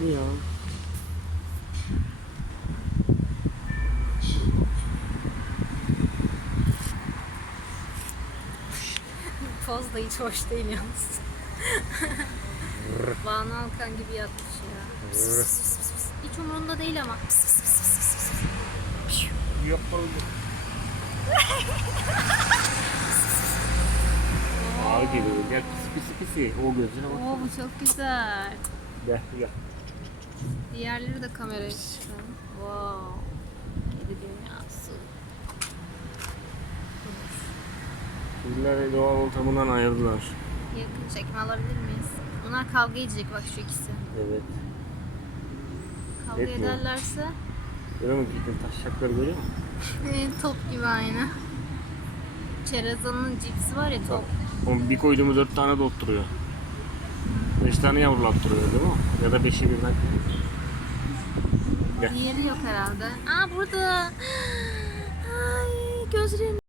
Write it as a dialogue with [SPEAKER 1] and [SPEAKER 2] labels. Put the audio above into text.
[SPEAKER 1] Ya.
[SPEAKER 2] Poz da hiç hoş değil yalnız. Banu Alkan gibi yatmış ya. Pıs pıs pıs pıs pıs. Hiç umurunda değil ama. Pıs pıs pıs pıs pıs pıs.
[SPEAKER 1] Yapalım. Ağ gibi. Gel pisi pisi pisi. O gözüne bak.
[SPEAKER 2] Oo bu çok güzel.
[SPEAKER 1] Gel gel.
[SPEAKER 2] Diğerleri de kameraya çıktı. Wow. Kedi dünyası.
[SPEAKER 1] Kedileri doğal ortamından ayırdılar.
[SPEAKER 2] Yakın çekim alabilir miyiz? Bunlar kavga edecek bak şu ikisi.
[SPEAKER 1] Evet.
[SPEAKER 2] Kavga
[SPEAKER 1] Etmiyor.
[SPEAKER 2] ederlerse
[SPEAKER 1] Görüyor musun kedinin taşacakları görüyor musun?
[SPEAKER 2] e, top gibi aynı. Çerezanın cipsi var ya top.
[SPEAKER 1] O bir koyduğumuz dört tane de oturuyor. Beş tane yavrulattırıyor değil mi? Ya da beşi birden. Gel.
[SPEAKER 2] Diğeri yok herhalde. Aa burada.